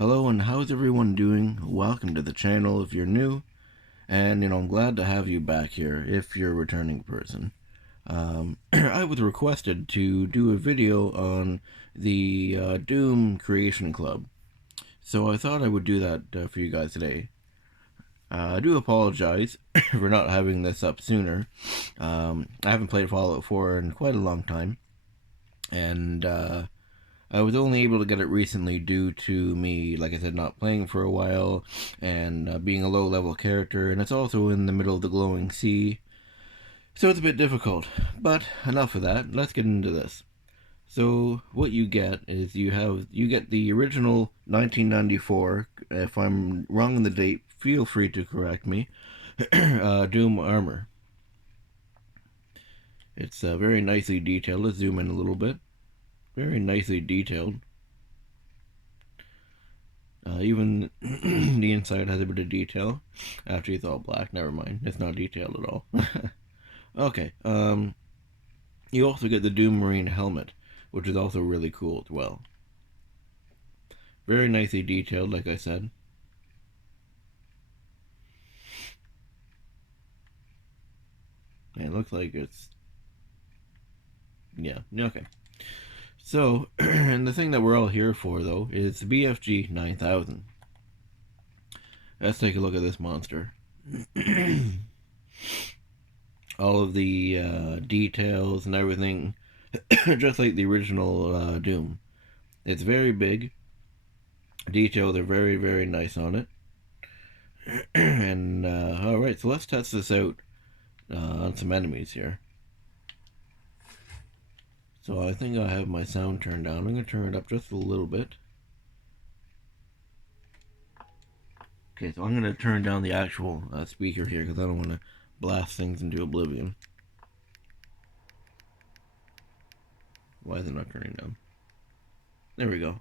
Hello, and how's everyone doing? Welcome to the channel if you're new, and I'm glad to have you back here if you're a returning person. I was requested to do a video on the Doom Creation Club, so I thought I would do that for you guys today. I do apologize for not having this up sooner. I haven't played Fallout 4 in quite a long time, and I was only able to get it recently due to me, like I said, not playing for a while and being a low level character, and it's also in the middle of the glowing sea, so it's a bit difficult. But enough of that, let's get into this. So what you get is you get the original 1994. If I'm wrong on the date, feel free to correct me. Doom armor. It's very nicely detailed. Let's zoom in a little bit. Very nicely detailed. Even the inside has a bit of detail. After it's all black, never mind. It's not detailed at all. Okay. You also get the Doom Marine helmet, which is also really cool as well. Very nicely detailed, like I said. And it looks like it's... yeah, okay. So, and the thing that we're all here for, though, is the BFG 9000. Let's take a look at this monster. All of the details and everything, just like the original Doom. It's very big. Details are very, very nice on it. And, alright, so let's test this out on some enemies here. So I think I have my sound turned down. I'm going to turn it up just a little bit. Okay, so I'm going to turn down the actual speaker here because I don't want to blast things into oblivion. Why is it not turning down? There we go.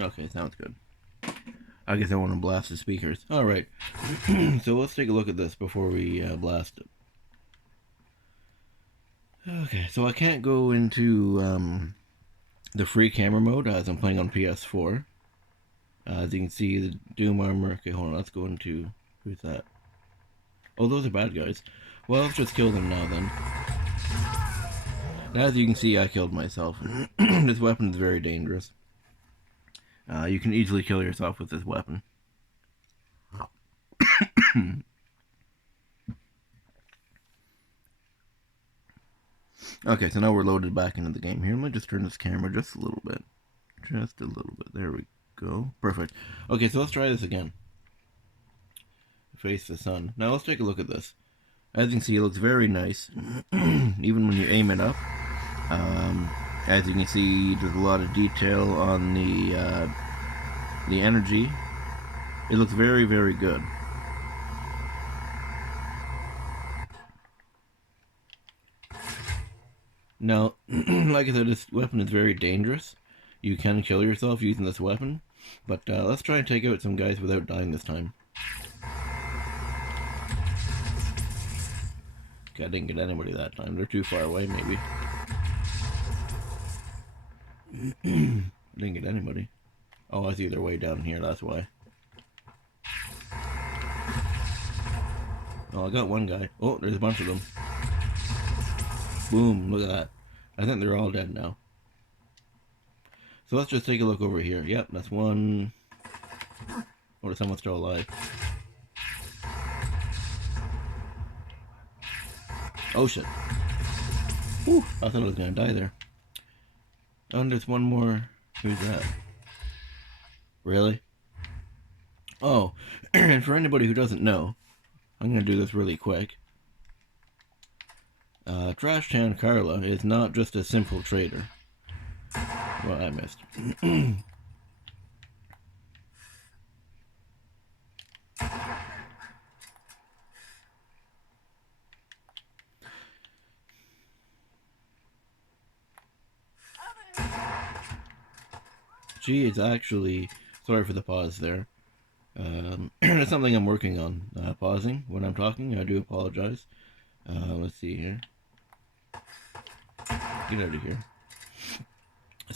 Okay, sounds good. I guess I want to blast the speakers. Alright, so let's take a look at this before we blast it. Okay, so I can't go into the free camera mode as I'm playing on PS4. As you can see, the Doom armor. Okay, hold on, let's go into... who's that? Oh, those are bad guys. Well, let's just kill them now then. As you can see, I killed myself. This weapon is very dangerous. You can easily kill yourself with this weapon. Okay, so now we're loaded back into the game here. Let me just turn this camera just a little bit. Just a little bit. There we go. Perfect. Okay, so let's try this again. Face the sun. Now let's take a look at this. As you can see, it looks very nice. Even when you aim it up. As you can see, there's a lot of detail on the energy. It looks very, very good. Now, like I said, this weapon is very dangerous. You can kill yourself using this weapon. But let's try and take out some guys without dying this time. Okay, I didn't get anybody that time. They're too far away, maybe. I didn't get anybody. Oh, I see they're way down here, that's why. Oh, I got one guy. Oh, there's a bunch of them. Boom, look at that. I think they're all dead now. So let's just take a look over here. Yep, that's one. Oh, there's someone still alive. Oh shit. Whew, I thought I was gonna die there. Oh, and there's one more. Who's that? Really? Oh, and for anybody who doesn't know, I'm gonna do this really quick. Trashtown Carla is not just a simple trader. Well, I missed. She is actually... sorry for the pause there. It's something I'm working on. Pausing when I'm talking. I do apologize. Let's see here. Get out of here.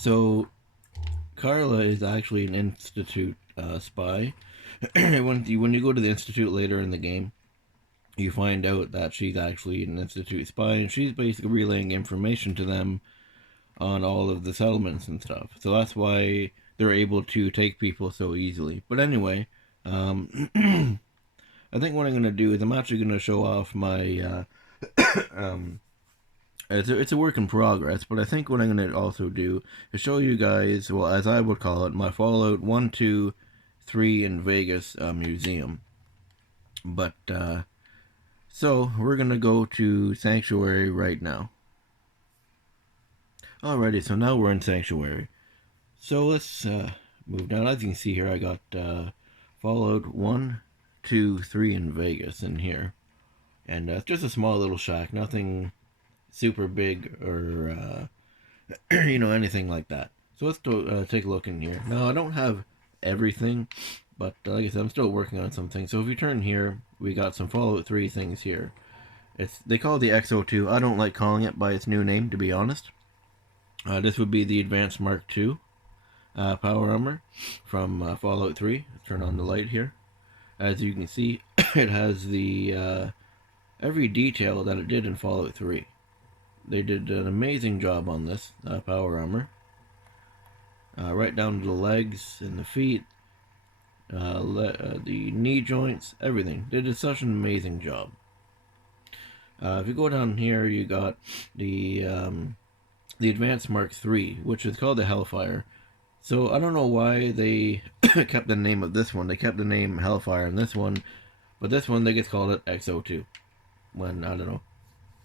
So Carla is actually an Institute spy. When you go to the Institute later in the game, you find out that she's actually an Institute spy, and she's basically relaying information to them on all of the settlements and stuff. So that's why they're able to take people so easily. But anyway, I think what I'm going to do is I'm actually going to show off my. It's a work in progress, but I think what I'm going to also do is show you guys, well, as I would call it, my Fallout 1, 2, 3 in Vegas museum. But, so we're going to go to Sanctuary right now. Alrighty, so now we're in Sanctuary. So let's move down. As you can see here, I got Fallout 1, 2, 3 in Vegas in here. And it's just a small little shack, nothing super big or anything like that. So let's take a look in here. Now I don't have everything, but like I said, I'm still working on something. So if you turn here, we got some Fallout 3 things here. They call it the XO2. I don't like calling it by its new name, to be honest. This would be the Advanced Mark II power armor from Fallout 3. Let's turn on the light here. As you can see, it has the every detail that it did in Fallout 3. They did an amazing job on this power armor. Right down to the legs and the feet, the knee joints, everything. They did such an amazing job. If you go down here, you got the Advanced Mark III, which is called the Hellfire. So I don't know why they kept the name of this one. They kept the name Hellfire in this one, but this one they just called it XO2. When I don't know,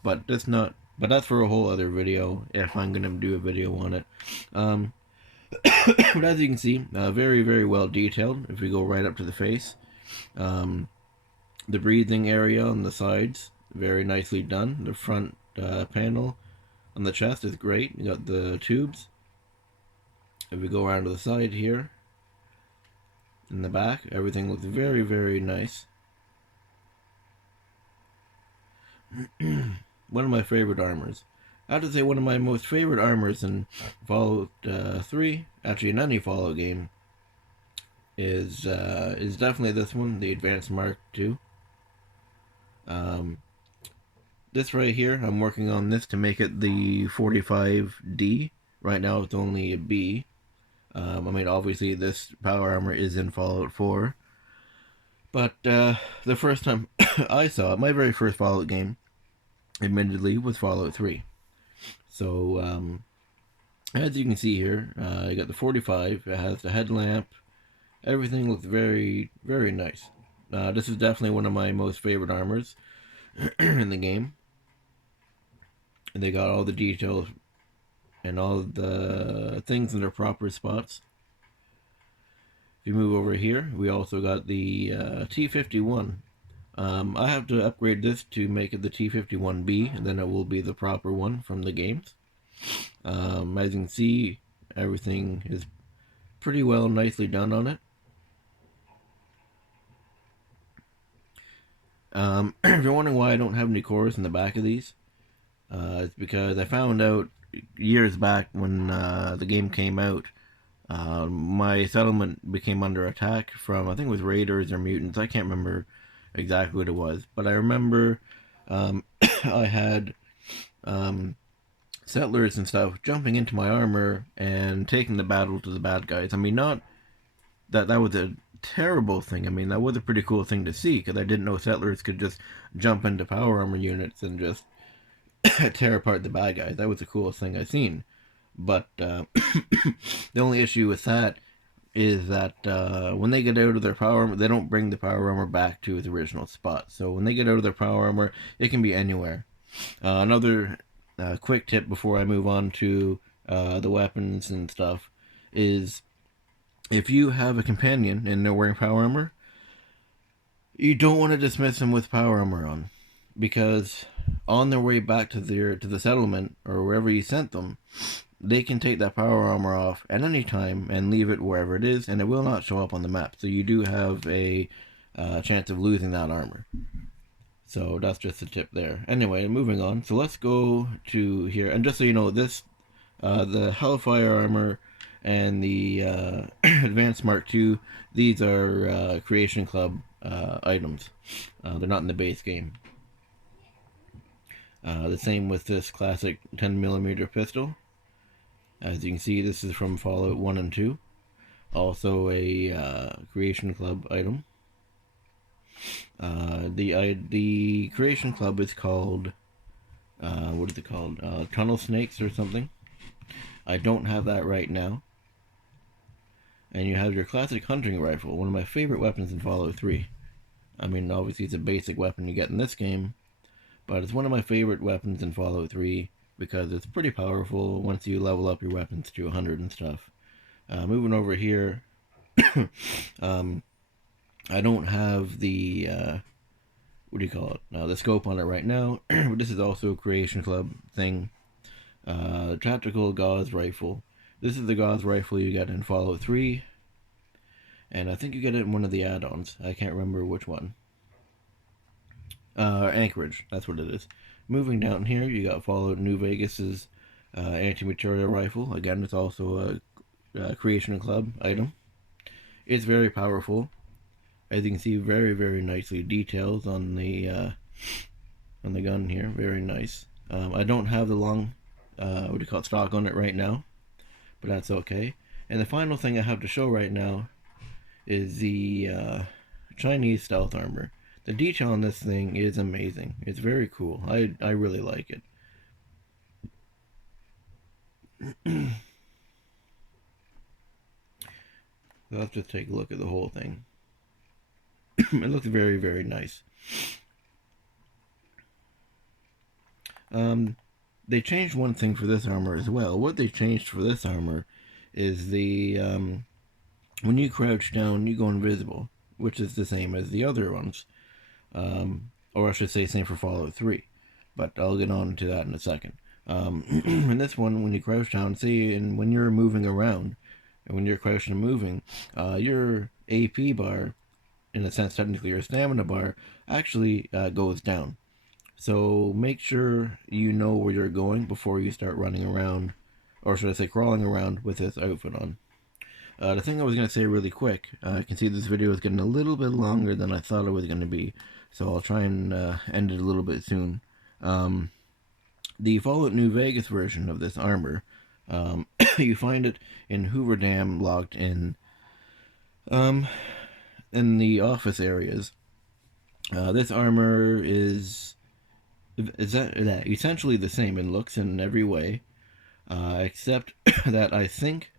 but that's not. But that's for a whole other video if I'm gonna do a video on it. But as you can see, very, very well detailed. If we go right up to the face, the breathing area on the sides, very nicely done. The front panel on the chest is great. You got the tubes. If we go around to the side here, in the back, everything looks very, very nice. One of my favorite armors. I have to say one of my most favorite armors in Fallout 3, actually in any Fallout game, is definitely this one, the Advanced Mark II. This right here, I'm working on this to make it the 45D. Right now it's only a B. I mean, obviously this power armor is in Fallout 4. But the first time I saw it, my very first Fallout game, admittedly, was Fallout 3. So, as you can see here, you got the 45, it has the headlamp, everything looks very, very nice. This is definitely one of my most favorite armors in the game. And they got all the details and all the things in their proper spots. If you move over here, we also got the T-51. I have to upgrade this to make it the T-51B, and then it will be the proper one from the games. As you can see, everything is pretty well, nicely done on it. If you're wondering why I don't have any cores in the back of these, it's because I found out years back when the game came out, my settlement became under attack from, I think it was raiders or mutants, I can't remember exactly what it was, but I remember I had settlers and stuff jumping into my armor and taking the battle to the bad guys. I mean, not that was a terrible thing. I mean, that was a pretty cool thing to see, because I didn't know settlers could just jump into power armor units and just tear apart the bad guys. That was the coolest thing I've seen. But the only issue with that is that when they get out of their power armor, they don't bring the power armor back to its original spot. So when they get out of their power armor, it can be anywhere. Another quick tip before I move on to the weapons and stuff is, if you have a companion and they're wearing power armor, you don't want to dismiss them with power armor on, because on their way back to the settlement or wherever you sent them, they can take that power armor off at any time and leave it wherever it is, and it will not show up on the map. So you do have a chance of losing that armor. So that's just a tip there. Anyway, moving on. So let's go to here, and just so you know, this The Hellfire armor and the Advanced Mark II, these are Creation Club items. They're not in the base game. The same with this classic 10mm pistol. As you can see, this is from Fallout 1 and 2. Also a Creation Club item. The Creation Club is called, what is it called? Tunnel Snakes or something. I don't have that right now. And you have your classic hunting rifle, one of my favorite weapons in Fallout 3. I mean, obviously it's a basic weapon you get in this game, but it's one of my favorite weapons in Fallout 3 because it's pretty powerful once you level up your weapons to 100 and stuff. Moving over here, I don't have the, what do you call it? The scope on it right now, but this is also a Creation Club thing. Tactical Gauss Rifle. This is the Gauss Rifle you get in Fallout 3, and I think you get it in one of the add-ons. I can't remember which one. Anchorage, that's what it is. Moving down here, you got Fallout New Vegas's anti-material rifle. Again, it's also a Creation Club item. It's very powerful. As you can see, very, very nicely detailed on the gun here. Very nice. I don't have the long, what do you call it, stock on it right now, but that's okay. And the final thing I have to show right now is the Chinese stealth armor. The detail on this thing is amazing. It's very cool. I really like it. So let's just take a look at the whole thing. It looks very, very nice. They changed one thing for this armor as well. What they changed for this armor is the when you crouch down, you go invisible, which is the same as the other ones. Or I should say same for Fallout 3, but I'll get on to that in a second. In this one, when you crouch down, see, and when you're moving around, and when you're crouching and moving, your AP bar, in a sense technically your stamina bar, actually goes down. So make sure you know where you're going before you start running around, or should I say crawling around with this outfit on. The thing I was going to say really quick, I can see this video is getting a little bit longer than I thought it was going to be, so I'll try and end it a little bit soon. The Fallout New Vegas version of this armor, you find it in Hoover Dam locked in the office areas. This armor is essentially the same in looks in every way, except that I think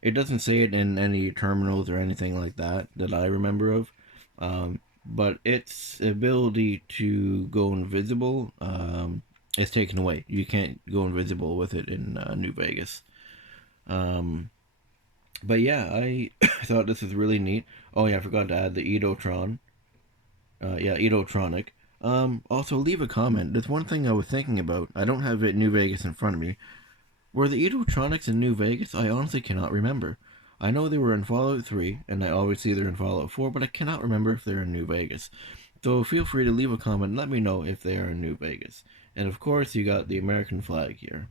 it doesn't say it in any terminals or anything like that I remember of. But its ability to go invisible is taken away. You can't go invisible with it in New Vegas. But yeah, I thought this was really neat. Oh yeah, I forgot to add the Edotron. Yeah, Edotronic. Also, leave a comment. There's one thing I was thinking about. I don't have it New Vegas in front of me. Were the Edotronics in New Vegas? I honestly cannot remember. I know they were in Fallout 3, and obviously they're in Fallout 4, but I cannot remember if they're in New Vegas. So feel free to leave a comment and let me know if they are in New Vegas. And of course, you got the American flag here.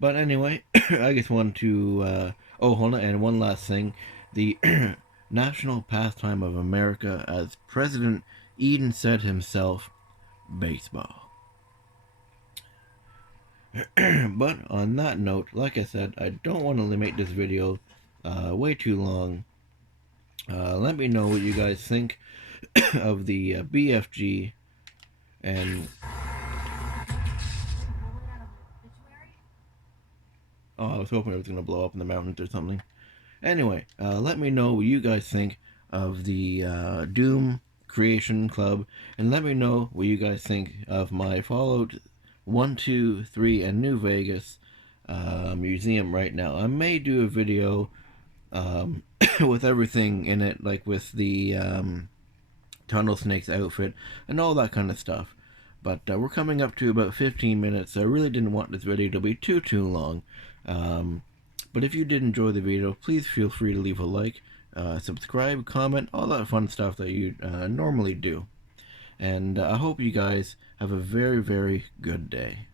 But anyway, I just want to... oh, hold on, and one last thing. The national pastime of America, as President Eden said himself, baseball. But on that note, like I said, I don't want to make this video way too long. Let me know what you guys think of the BFG and... Oh, I was hoping it was going to blow up in the mountains or something. Anyway, let me know what you guys think of the Doom Creation Club, and let me know what you guys think of my Fallout 1, 2, 3, and New Vegas museum right now. I may do a video with everything in it, like with the Tunnel Snakes outfit and all that kind of stuff. But we're coming up to about 15 minutes, so I really didn't want this video to be too long. But if you did enjoy the video, please feel free to leave a like, subscribe, comment, all that fun stuff that you normally do. And I hope you guys have a very, very good day.